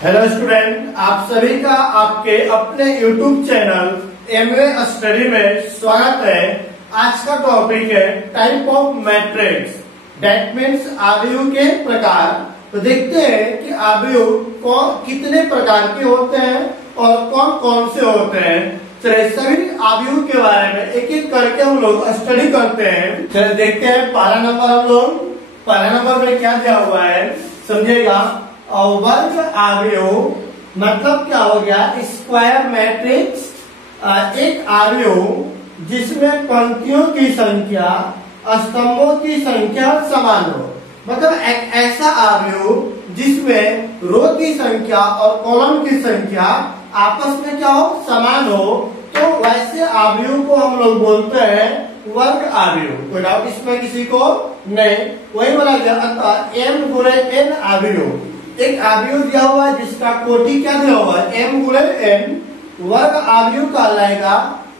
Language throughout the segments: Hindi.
हेलो स्टूडेंट, आप सभी का आपके अपने YouTube चैनल MA स्टडी में स्वागत है। आज का टॉपिक है type of matrix, that means आव्यूह के प्रकार। तो देखते हैं कि आव्यूह कितने प्रकार के होते हैं और कौन कौन से होते हैं। चलिए सभी आव्यूह के बारे में एक एक करके हम लोग स्टडी करते हैं। चलिए देखते हैं पहला नंबर में क्या दिया हुआ है, समझिएगा। वर्ग आव्यूह मतलब क्या हो गया, स्क्वायर मैट्रिक्स, एक आव्यूह जिसमें पंक्तियों की संख्या स्तंभों की संख्या समान हो। मतलब एक ऐसा आव्यूह जिसमें रो की संख्या और कॉलम की संख्या आपस में क्या हो, समान हो, तो वैसे आव्यूह को हम लोग बोलते हैं वर्ग आव्यूह। कोई डाउट इसमें किसी को नहीं? वही बोला गया अतः m गुणे n आव्यूह। एक आव्यूह दिया हुआ है जिसका कोटि क्या दिया हुआ है, m गुणे n, वर्ग आव्यूह कहलाएगा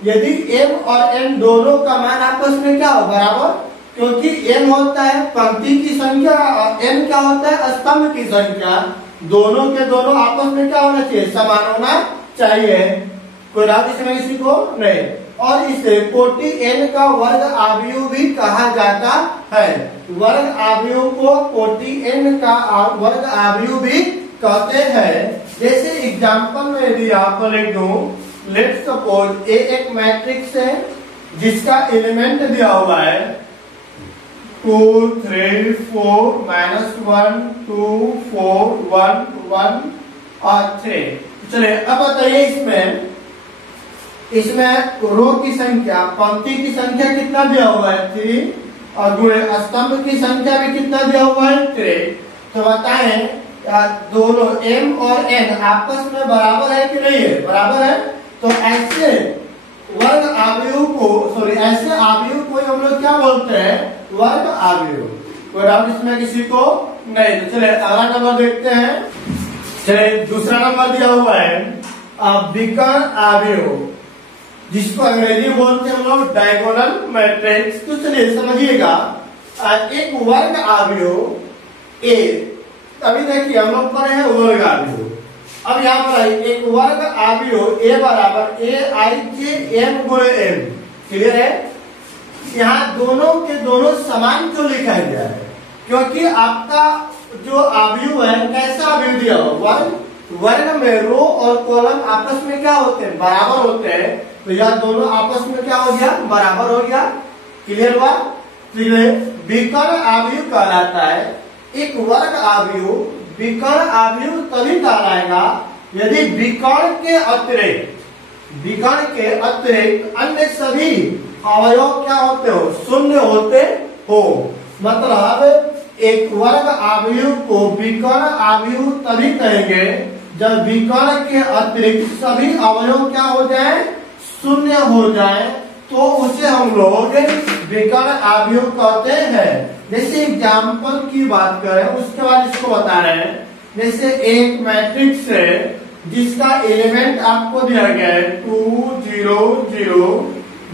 यदि m और n दोनों का मान आपस में क्या हो, बराबर। क्योंकि m होता है पंक्ति की संख्या और n क्या होता है स्तंभ की संख्या। दोनों के दोनों आपस में क्या होना चाहिए, समान होना चाहिए। कोई डाउट इसमें किसी को नहीं? और इसे कोटि n का वर्ग आव्यूह भी कहा जाता है। वर्ग आव्यूह को कोटि n का वर्ग आव्यूह भी कहते हैं। जैसे एग्जांपल में यदि आपको लिख दूं, लेट्स सपोज ए एक मैट्रिक्स है जिसका एलिमेंट दिया हुआ है 2 3 4 -1 2 4 1 1 और 3। चलिए अब बताइए इसमें रो की संख्या, पंक्ति की संख्या कितना दिया हुआ है 3 और गुणे स्तंभ की संख्या भी कितना दिया हुआ है 3। तो बताएं दोनों m और n आपस में बराबर है कि नहीं है, बराबर है। तो ऐसे वर्ग आव्यूह को ऐसे आव्यूह को हम लोग क्या बोलते हैं, वर्ग आव्यूह। कोई डाउट इसमें किसी को नहीं? तो चलिए अगला नंबर देखते हैं। चलिए दूसरा नंबर दिया हुआ है विकर्ण आव्यूह, जिसको अंग्रेजी में बोलते हैं हम लोग डायगोनल मैट्रिक्स। तो चलिए समझिएगा, एक वर्ग आव्यूह ए, अभी देखिए हम लोग पढ़े हैं वर्ग आव्यूह। अब यहाँ पर एक वर्ग आव्यूह ए बराबर ए आई जे एम गुणे एम, क्लियर है। यहाँ दोनों के दोनों समान क्यों लिखा गया है, क्योंकि आपका जो आव्यूह है कैसा आव्यूह दिया हो, वर्ग में रो और कॉलम आपस में क्या होते हैं, बराबर होते हैं। तो यह दोनों आपस में क्या हो गया, बराबर हो गया। क्लियर हुआ? विकर्ण आव्यूह कहलाता है। एक वर्ग आव्यूह विकर्ण आव्यूह तभी कहलाएगा यदि विकर्ण के अतिरिक्त अन्य सभी अवयव क्या होते हो, शून्य होते हो। मतलब एक वर्ग आव्यूह को विकर्ण आव्यूह तभी कहेंगे जब विकर्ण के अतिरिक्त सभी अवयव क्या हो जाए, शून्य हो जाए, तो उसे हम लोग विकर्ण आव्यूह कहते हैं। जैसे एग्जाम्पल की बात करें, उसके बाद इसको बता रहे हैं। जैसे एक मैट्रिक्स है जिसका एलिमेंट आपको दिया गया है 2 0 0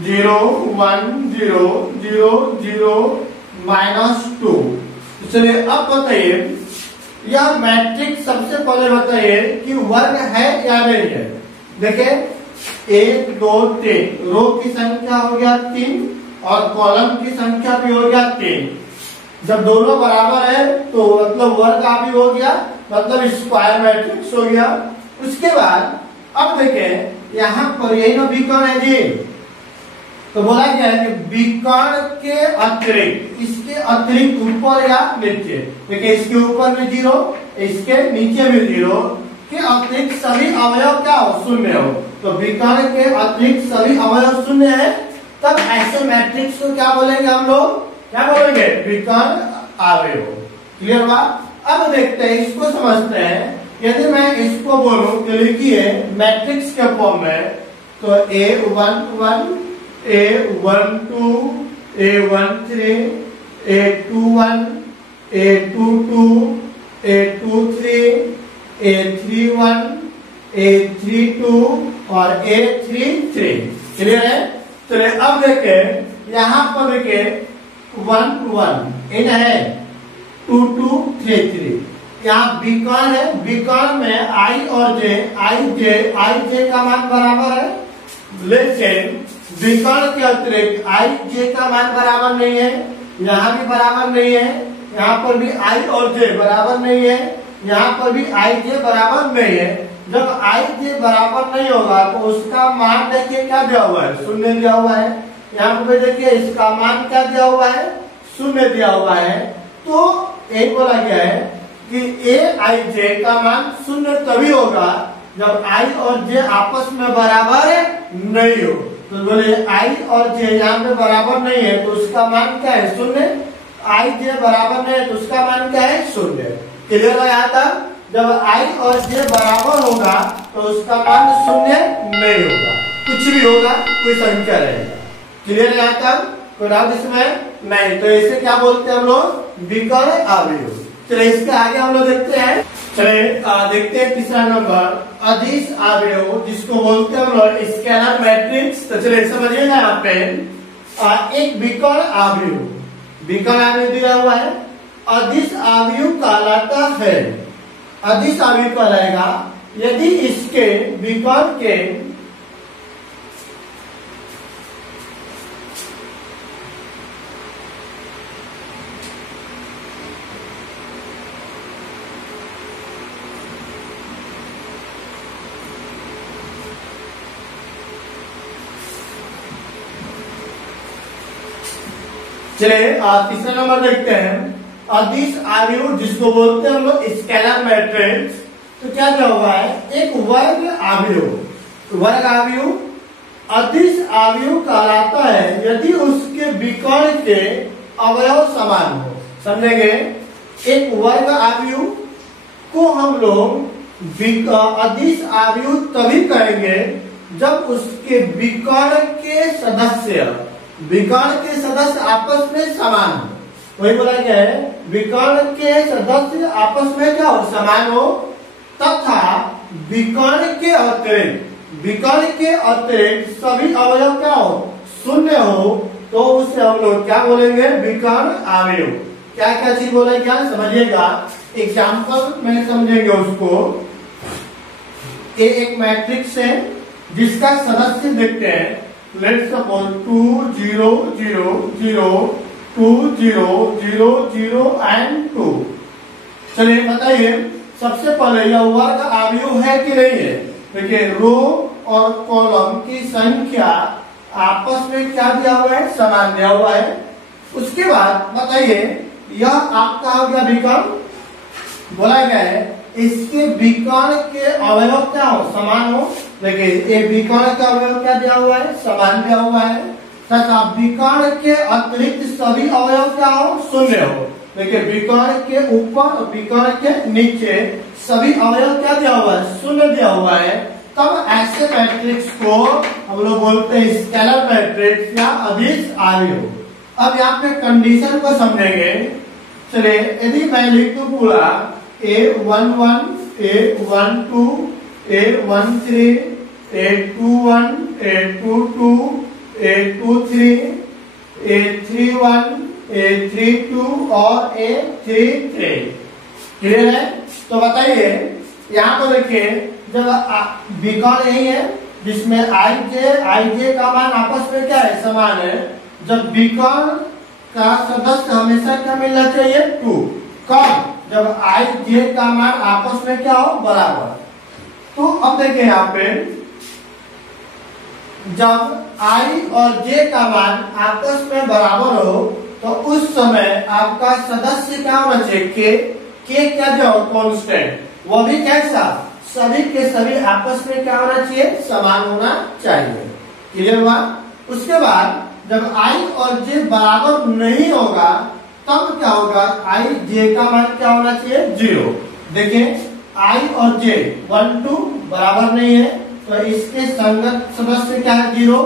0 1 0 0 0 -2। चलिए अब बताइए यह मैट्रिक्स सबसे पहले बताइए कि वर्ग है या नहीं है। देखिए 1 2 3, रो की संख्या हो गया 3 और कॉलम की संख्या भी हो गया 3। जब दोनों बराबर है तो मतलब वर्ग आव्यूह हो गया, मतलब स्क्वायर मैट्रिक्स हो गया। उसके बाद अब देखें यहाँ पर यही ना विकर्ण है जी, तो बोला गया है कि विकर्ण के अतिरिक्त, इसके अतिरिक्त ऊपर या नीचे, देखिए इसके ऊपर भी 0, इसके नीचे भी 0 के अतिरिक्त सभी अवयव क्या हो, शून्य हो। तो विकर्ण के अतिरिक्त सभी अवयव शून्य है, तब ऐसे मैट्रिक्स को क्या बोलेंगे हम लोग, क्या बोलेंगे, विकर्ण आव्यूह। क्लियर हुआ? अब देखते हैं, इसको समझते हैं। यदि मैं इसको बोलूं कि लिखिए मैट्रिक्स के फॉर्म में, तो A11 A12 A13 A21 A22 A23 A31 A32 और A33। क्लियर है? चलिए अब देखें यहाँ पर देखिए 1 1 इन है 2 2 3 3, यहाँ बीकॉन है, बीकॉन में आई और जे, आई जे का मान बराबर है, लेकिन बीकॉन के अतिरिक्त आई जे का मान बराबर नहीं है, यहाँ भी बराबर नहीं है, यहाँ पर भी आई और जे बराबर नहीं है, यहाँ पर भी आई जे बराबर नहीं है। जब आई जे बराबर नहीं होगा तो उसका मान देखिए क्या दिया हुआ है, शून्य दिया हुआ है। यहाँ पर देखिए इसका मान क्या दिया हुआ है, शून्य दिया हुआ है। तो एक बोला गया है कि ए आई जे का मान शून्य तभी होगा जब आई और जे आपस में बराबर नहीं हो। तो बोले आई और जे यहाँ पे बराबर नहीं है तो उसका मान क्या है, शून्य। आई जे बराबर नहीं है तो उसका मान क्या है, शून्य। क्लियर है यहाँ तक? जब आई और जे बराबर होगा तो उसका मान शून्य नहीं होगा, कुछ भी होगा, कोई संख्या रहेगा। क्लियर है यहाँ तक? कोई डाउट इसमें नहीं? तो इसे क्या बोलते हैं हम लोग, विकर्ण अवयव। चलिए इसके आगे हम लोग देखते हैं। चलिए देखते हैं तीसरा नंबर, अदिश अवयव, जिसको बोलते हैं हम लोग स्केलर मैट्रिक्स। तो चलिए समझिएगा यहाँ पे एक विकर्ण अवयव, विकर्ण अवयव दिया हुआ है, अदिश अवयव कहलाता है। अदिश अवयव कहलाएगा यदि इसके विकर्ण के चलिए तीसरा नंबर देखते हैं, अदिश अवयव जिसको बोलते हैं हम लोग स्केलर मैट्रिक्स। तो क्या क्या हुआ है, एक वर्ग अवयव, वर्ग अवयव अदिश अवयव कहलाता है यदि उसके विकर्ण के अवयव समान हो। समझेंगे? एक वर्ग अवयव को हम लोग अदिश अवयव तभी कहेंगे जब उसके विकर्ण के सदस्य, विकर्ण के सदस्य आपस में समान हो। वही बोला गया है, विकर्ण के सदस्य आपस में क्या हो, समान हो, तथा विकर्ण के अतिरिक्त, विकर्ण के अतिरिक्त सभी अवयव क्या हो, शून्य हो, तो उसे हम लोग क्या बोलेंगे, विकर्ण अवयव। क्या क्या चीज बोला गया समझिएगा, एग्जाम्पल में समझेंगे उसको। ये एक मैट्रिक्स है जिसका सदस्य देखते हैं, लेट्स सपोज 2 0 0 0 2 0 0 0 एंड 2। चलिए बताइए सबसे पहले यह वर्ग अवयव है कि नहीं है। देखिए रो और कॉलम की संख्या आपस में क्या दिया हुआ है, समान दिया हुआ है। उसके बाद बताइए यह आपका हो गया विकर्ण, बोला गया है इसके विकर्ण के अवयव क्या हो, समान हो। देखिए ये विकर्ण का अवयव क्या दिया हुआ है, समान दिया हुआ है, तथा विकर्ण के अतिरिक्त सभी अवयव क्या हो, शून्य हो। देखिए विकर्ण के ऊपर और विकर्ण के नीचे सभी अवयव क्या दिया हुआ है, शून्य दिया हुआ है। तब ऐसे मैट्रिक्स को हम लोग बोलते हैं स्केलर मैट्रिक्स या अदिश अवयव। अब यहाँ पे कंडीशन को समझेंगे। चलिए यदि मैं लिख दूं पूरा A11 A12 A13 A21 A22 A23 A31 A32 और A33। क्लियर है? तो बताइए यहाँ पर देखिए जब विकर्ण यही है जिसमें आई जे का मान आपस में क्या है, समान है। जब विकर्ण का सदस्य हमेशा क्या मिलना चाहिए, 2। कब? जब आई जे का मान आपस में क्या हो, बराबर। तो अब देखिए यहाँ पे जब आई और जे का मान आपस में बराबर हो तो उस समय आपका सदस्य क्या होना चाहिए, के क्या जो कांस्टेंट, वो भी कैसा, सभी के सभी आपस में क्या होना चाहिए, समान होना चाहिए। क्लियर हुआ? उसके बाद जब आई और जे बराबर नहीं होगा तब क्या होगा, आई जे का मान क्या होना चाहिए, 0। देखिए आई और जे 1 2 बराबर नहीं है तो इसके संगत सदस्य क्या है, 0।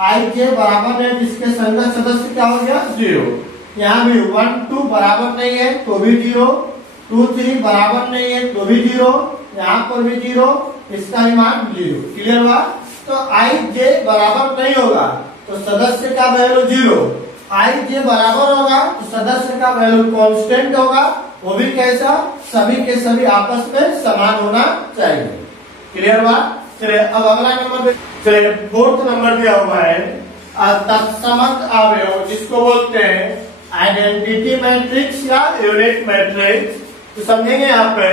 आई जे बराबर नहीं, जिसके संगत सदस्य क्या हो गया, 0। यहाँ भी 1 2 बराबर नहीं है तो भी 0, 2 3 बराबर नहीं है तो भी 0, यहाँ पर भी 0, इसका मान 0। क्लियर हुआ? तो आई जे बराबर नहीं होगा तो सदस्य का वैल्यू 0, आई जे बराबर होगा तो सदस्य का वैल्यू कांस्टेंट होगा, वो भी कैसा, सभी के सभी आपस में समान होना चाहिए। क्लियर बात। चलिए अब अगला नंबर, चलिए फोर्थ नंबर दिया हुआ है तत्समक अवयव, जिसको बोलते हैं आइडेंटिटी मैट्रिक्स या यूनिट मैट्रिक्स। तो समझेंगे यहाँ पे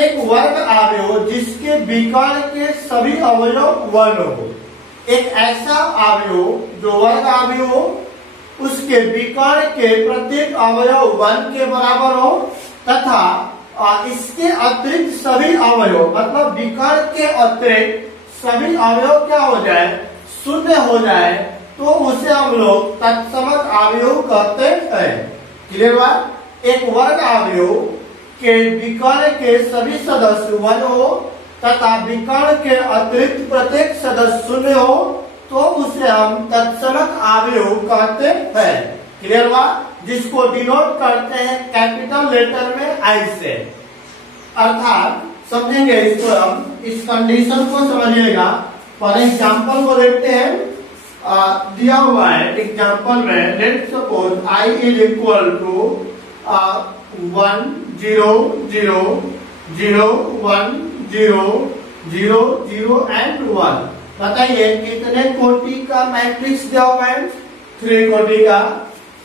एक वर्ग अवयव जिसके विकर्ण के सभी अवयव 1 हो। एक ऐसा अवयव जो वर्ग अवयव हो, उसके विकर्ण के प्रत्येक अवयव 1 के बराबर हो तथा इसके अतिरिक्त सभी अवयव, मतलब विकर्ण के अतिरिक्त सभी अवयव क्या हो जाए, शून्य हो जाए, तो उसे हम लोग तत्समक अवयव कहते हैं। क्लियर बात। एक वर्ग अवयव के विकर्ण के सभी सदस्य 1 हो तथा विकर्ण के अतिरिक्त प्रत्येक सदस्य शून्य हो, तो उसे हम तत्समक अवयव कहते हैं। क्लियर बात। जिसको डिनोट करते हैं कैपिटल लेटर में आई से। अर्थात समझेंगे इसको हम, इस कंडीशन को समझिएगा। फॉर एग्जाम्पल को देखते हैं, दिया हुआ है एग्जाम्पल में, let suppose I is equal to 1 0 0 0 1 0 0 0 and 1। बताइए कितने कोटि का मैट्रिक्स दिया हुआ है, 3 कोटि का।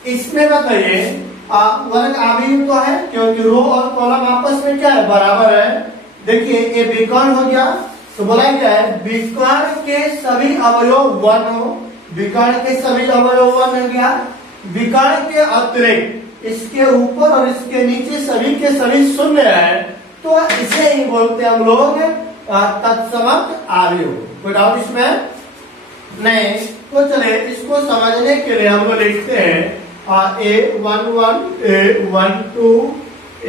इसमें बताइए वर्ग अवयव तो है, क्योंकि रो और कॉलम आपस में क्या है, बराबर है। देखिए ये विकर्ण हो गया, तो बोला क्या है, विकर्ण के सभी अवयव 1 हो, विकर्ण के सभी अवयव 1 हो गया। विकर्ण के अतिरिक्त इसके ऊपर और इसके नीचे सभी के सभी शून्य है, तो इसे ही बोलते हैं हम लोग तत्समक अवयव। कोई डाउट इसमें नहीं। तो चले इसको समझने के लिए हम लोग लिखते हैं A11 A12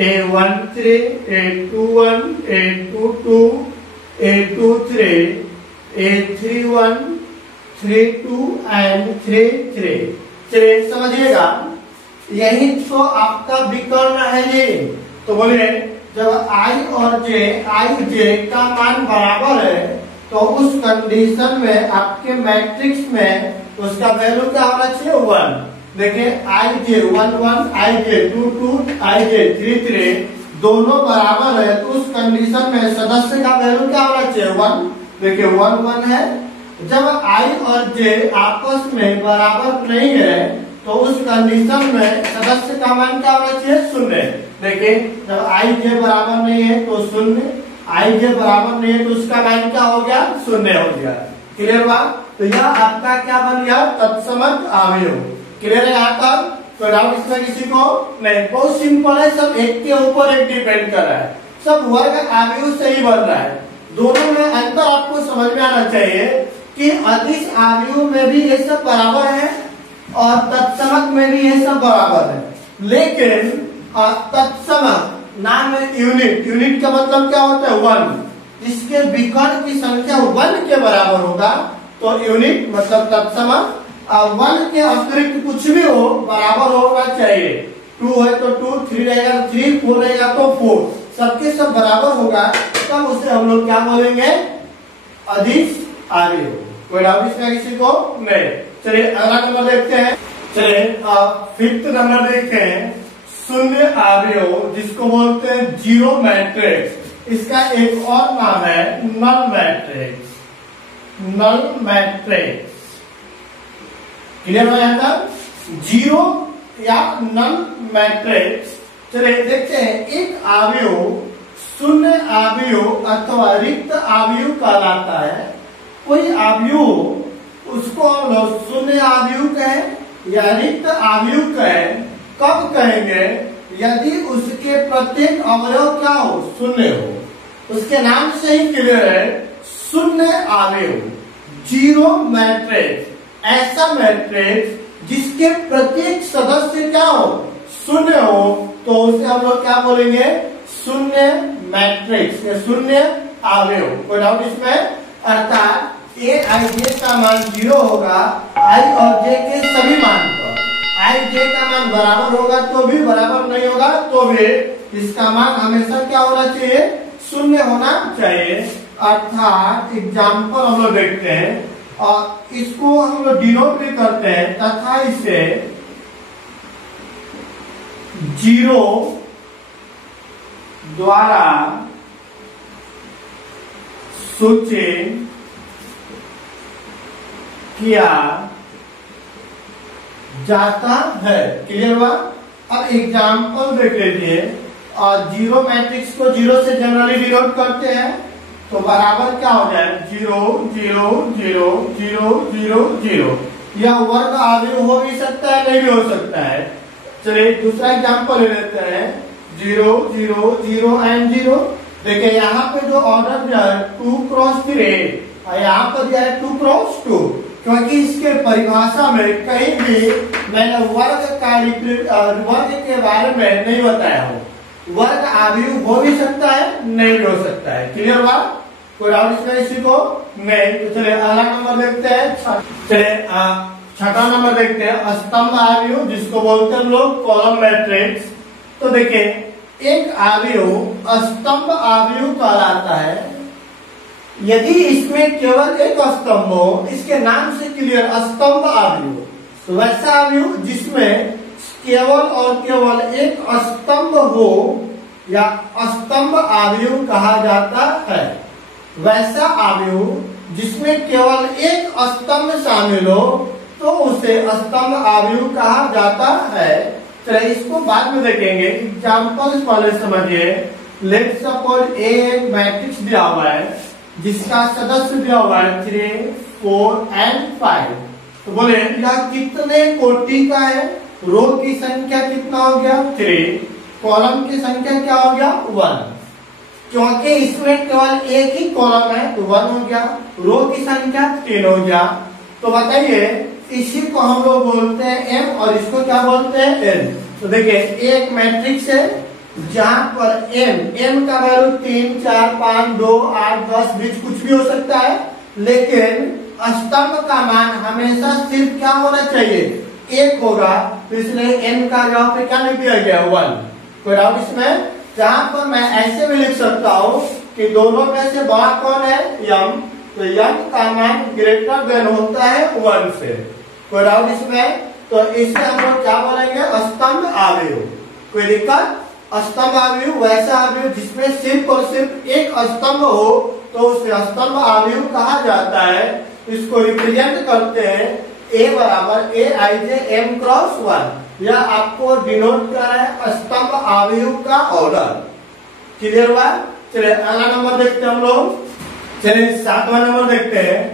A13 A21 A22 A23 A31 32 and 33। चलिए समझिएगा, यही तो आपका विकर्ण है ये। तो बोलिए जब आई और जे, आई जे का मान बराबर है, तो उस कंडीशन में आपके मैट्रिक्स में उसका वैल्यू क्या होना चाहिए, 1। देखिए आई जे 1 1, आई जे 2 2, आई जे 3 3, दोनों बराबर है, तो उस कंडीशन में सदस्य का वैल्यू क्या होना चाहिए, 1। देखिए 1 1 है। जब आई और जे आपस में बराबर नहीं है, तो उस कंडीशन में सदस्य का मान क्या होना चाहिए, 0। देखिए जब आई जे बराबर नहीं है तो 0, आई जे बराबर नहीं है तो उसका मान क्या हो गया, 0 हो गया। क्लियर बात। तो यह आपका क्या बन गया, तत्समक अवयव। क्लियर है यहाँ तक। तो डाउट इसमें किसी को नहीं, बहुत सिंपल है, सब एक के ऊपर एक डिपेंड कर रहा है, सब वर्ग अवयव से ही बन रहा है। दोनों में अंतर आपको समझ में आना चाहिए कि अदिश अवयव में भी ये सब बराबर है और तत्समक में भी ये सब बराबर है, लेकिन तत्समक नाम है यूनिट। यूनिट का मतलब क्या होता है, 1। जिसके विकर्ण की संख्या 1 के बराबर होगा तो यूनिट मतलब तत्समक। 1 के अतिरिक्त कुछ भी हो बराबर होना चाहिए। 2 है तो 2, 3 रहेगा 3, 4 रहेगा तो 4, सबके सब बराबर होगा, तब उसे हम लोग क्या बोलेंगे, अदिश अवयव। कोई डाउट इसमें किसी को नहीं। चलिए अगला नंबर देखते हैं। चलिए 5th नंबर देखते हैं, शून्य अवयव, जिसको बोलते हैं जीरो मैट्रिक्स। इसका एक और नाम है null matrix. Null matrix clear हो जाता, जीरो या नल मैट्रिक्स। चलिए देखते हैं, एक अवयव शून्य अवयव अथवा रिक्त अवयव कहलाता है। कोई अवयव उसको हम लोग शून्य अवयव कहें या रिक्त अवयव कहें, कब कहेंगे, यदि उसके प्रत्येक अवयव क्या हो, शून्य हो। उसके नाम से ही क्लियर है, शून्य अवयव, जीरो मैट्रिक्स। ऐसा मैट्रिक्स जिसके प्रत्येक सदस्य क्या हो, शून्य हो, तो उसे हम लोग क्या बोलेंगे, शून्य मैट्रिक्स या शून्य अवयव। कोई डाउट इसमें। अर्थात ए आई जे का मान 0 होगा आई और जे के सभी मान पर। आई जे का मान बराबर होगा तो भी, बराबर नहीं होगा तो भी इसका मान हमेशा क्या होना चाहिए, शून्य होना चाहिए। अर्थात एग्जाम्पल हम लोग देखते हैं और इसको हम लोग डिनोट भी करते हैं तथा इसे 0 द्वारा सूचित किया जाता है। क्लियर हुआ? अब एग्जाम्पल देख लीजिए। और जीरो मैट्रिक्स को जीरो से जनरली डिनोट करते हैं, तो बराबर क्या हो जाए, 0 0 0 0 0 0। यह वर्ग अवयव हो भी सकता है, नहीं भी हो सकता है। चलिए दूसरा एग्जाम्पल ले लेते हैं, 0 0 0 एंड 0। देखिए यहाँ पे जो ऑर्डर दिया है 2 क्रॉस 3 और यहाँ पर दिया है 2 क्रॉस 2, क्योंकि इसके परिभाषा में कहीं भी मैंने वर्ग के बारे में नहीं बताया हो। वर्ग अवयव हो भी सकता है, नहीं भी हो सकता है। क्लियर बात? कोई डाउट इसमें किसी को? नहीं। तो चलिए अगला नंबर देखते हैं। चलिए छठा नंबर देखते हैं, स्तंभ अवयव, जिसको बोलते हैं हम लोग कॉलम मैट्रिक्स। तो देखिए एक अवयव स्तंभ अवयव कहलाता है यदि इसमें केवल एक स्तंभ हो। इसके नाम से क्लियर, स्तंभ अवयव। वैसा अवयव जिसमें केवल और केवल एक स्तंभ हो या स्तंभ अवयव कहा जाता है। वैसा अवयव जिसमें केवल एक स्तंभ शामिल हो तो उसे स्तंभ अवयव कहा जाता है। चलिए इसको बाद में देखेंगे, एग्जाम्पल पहले समझिए। लेट सपोज एक मैट्रिक्स दिया हुआ है जिसका सदस्य दिया हुआ है 3 4 एंड 5। तो बोले यह कितने कोटि का है? रो की संख्या कितना हो गया 3, कॉलम की संख्या क्या हो गया 1। क्योंकि इसमें केवल एक ही कॉलम है तो 1 हो गया, रो की संख्या 3 हो गया। तो बताइए इसी को हम लोग बोलते हैं m और इसको क्या बोलते हैं n। तो देखिए एक मैट्रिक्स है जहां पर m का वैल्यू 3 4 5 2 8 10 20 कुछ भी हो सकता है, लेकिन स्तंभ का मान हमेशा सिर्फ क्या होना चाहिए, एक होगा। तो इसलिए n का जगह पे क्या लिख दिया गया 1। कोई डाउट इसमें? जहां पर मैं ऐसे भी लिख सकता हूँ कि दोनों में से बड़ा कौन है, m। तो m का मान ग्रेटर देन होता है 1 से। कोई डाउट इसमें? तो इसे हम लोग क्या बोलेंगे, स्तंभ अवयव। कोई दिक्कत? स्तंभ अवयव वैसा अवयव जिसमें सिर्फ और सिर्फ एक स्तंभ हो तो उसे स्तंभ अवयव कहा जाता है। इसको रिप्रेजेंट करते हैं a बराबर aij m क्रॉस 1। यह आपको डिनोट कर रहा है स्तंभ अवयव का ऑर्डर। क्लियर हुआ? चलिए अगला नंबर देखते हैं हम लोग। चलिए सातवां नंबर देखते हैं,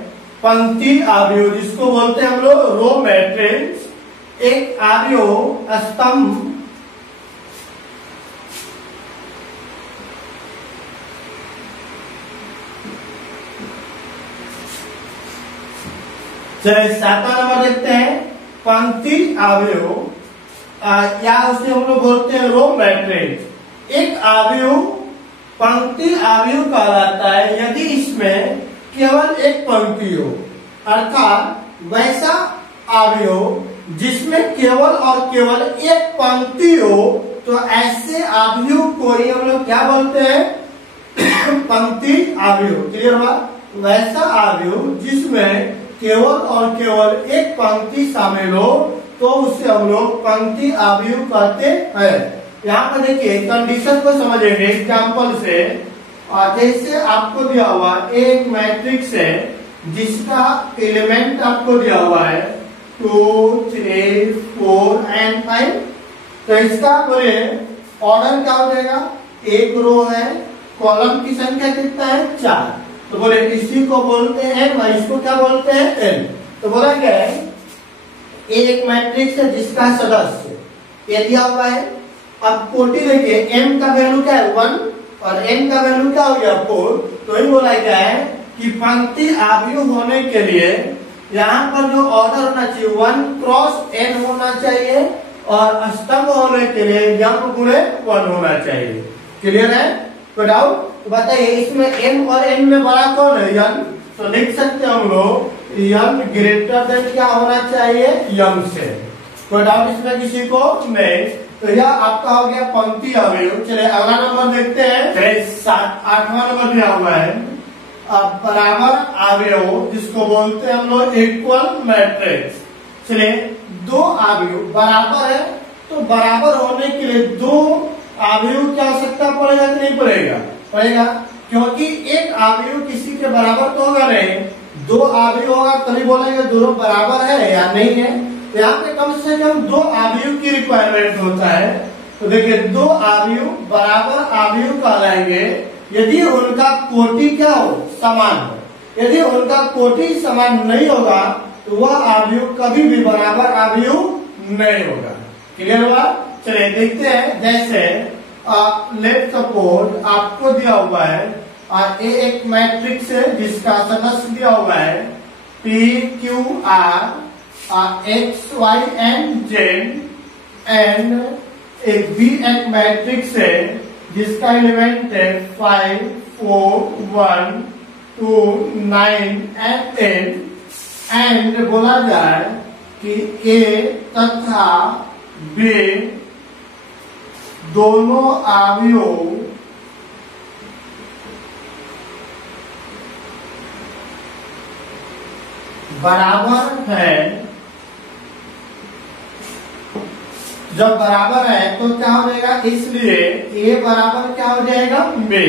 पंक्ति अवयव, जिसको बोलते हैं हम लोग रो मैट्रिक्स। एक अवयव स्तंभ चलिए सातवां नंबर देखते हैं, पंक्ति अवयव या उसे हम लोग बोलते हैं रो मैट्रिक्स। एक अवयव पंक्ति अवयव कहलाता है यदि इसमें केवल एक पंक्ति हो, अर्थात वैसा अवयव जिसमें केवल और केवल एक पंक्ति हो तो ऐसे अवयव को ही हम लोग क्या बोलते हैं, पंक्ति अवयव। क्लियर हुआ? वैसा अवयव जिसमें केवल और केवल एक पंक्ति शामिल हो तो उसे हम लोग पंक्ति अवयव कहते हैं। यहाँ पर देखिए कंडीशन को समझेंगे एग्जाम्पल से। जैसे आपको दिया हुआ एक मैट्रिक्स है जिसका एलिमेंट आपको दिया हुआ है 2 3 4 एंड 5। तो इसका बोले ऑर्डर क्या हो जाएगा, एक रो है, कॉलम की संख्या कितना है 4। तो बोले इसी को बोलते हैं n, इसको क्या बोलते हैं n। तो बोला क्या है, एक मैट्रिक्स है जिसका सदस्य ये दिया हुआ है। अब कोटि देखिए m का वैल्यू क्या है 1 और n का वैल्यू क्या हो गया 4। तो ये बोला क्या है कि पंक्ति अवयव होने के लिए यहाँ पर जो ऑर्डर होना चाहिए 1 क्रॉस n होना चाहिए और स्तंभ होने के लिए m गुणे 1 होना चाहिए। क्लियर है? कोई डाउट? तो बताइए इसमें m और n में बड़ा कौन है, n। तो लिख सकते हैं हम लोग m ग्रेटर देन क्या होना चाहिए, m से। कोई डाउट इसमें किसी को? नहीं। तो यह आपका हो गया पंक्ति अवयव। चलिए अगला नंबर देखते हैं, 8वां नंबर दिया हुआ है बराबर अवयव, जिसको बोलते हैं हम लोग इक्वल मैट्रिक्स। चलिए दो अवयव बराबर है तो बराबर होने के लिए दो अवयव की आवश्यकता पड़ेगा कि नहीं पड़ेगा? पड़ेगा, क्योंकि एक अवयव किसी के बराबर तो होगा नहीं, दो अवयव होगा तभी बोलेंगे दोनों बराबर है या नहीं है। यहाँ पे कम से कम दो अवयव की रिक्वायरमेंट होता है। तो देखिए दो अवयव बराबर अवयव कहलाएंगे यदि उनका कोटि क्या हो, समान हो। यदि उनका कोटि समान नहीं होगा तो वह अवयव कभी भी बराबर अवयव नहीं होगा। क्लियर हुआ? चलिए देखते हैं। जैसे लेट सपोज आपको दिया हुआ है ए एक मैट्रिक्स है जिसका सदस्य दिया हुआ है P Q R X Y and Z and एक बी एक मैट्रिक्स है जिसका एलिमेंट है 5 4 1 2 9 एंड 8 एंड बोला जाए कि ए तथा बी दोनों अवयव बराबर है। जब बराबर है तो क्या हो जाएगा, इसलिए ए बराबर क्या हो जाएगा, बी।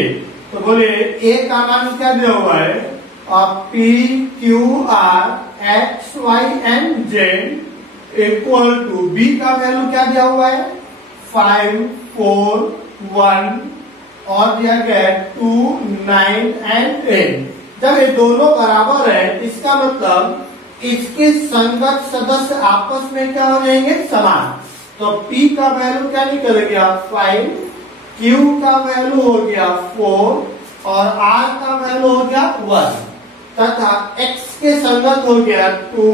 तो बोले ए का मान क्या दिया हुआ है, P Q R X Y and Z equal to B का वैल्यू क्या दिया हुआ है 5 4 1 और दिया गया है 2 9 एंड 8। जब ये दोनों बराबर है इसका मतलब इसके संगत सदस्य आपस में क्या हो जाएंगे, समान। तो P का वैल्यू क्या निकल गया 5, Q का वैल्यू हो गया 4 और R का वैल्यू हो गया 1 तथा X के संगत हो गया 2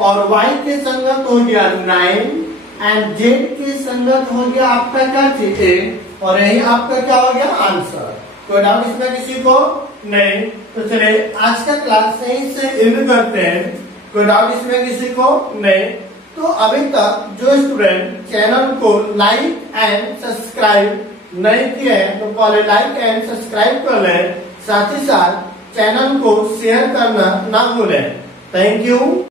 और Y के संगत हो गया 9 एंड Z के संगत हो गया आपका क्या 8 और यही आपका क्या हो गया आंसर। कोई डाउट इसमें किसी को नहीं? तो चलिए आज का क्लास सही से एंड करते हैं। कोई डाउट इसमें किसी को नहीं? तो अभी तक जो स्टूडेंट चैनल को लाइक एंड सब्सक्राइब नहीं किए हैं तो पहले लाइक एंड सब्सक्राइब कर लें, साथ ही साथ चैनल को शेयर करना ना भूलें। Thank you.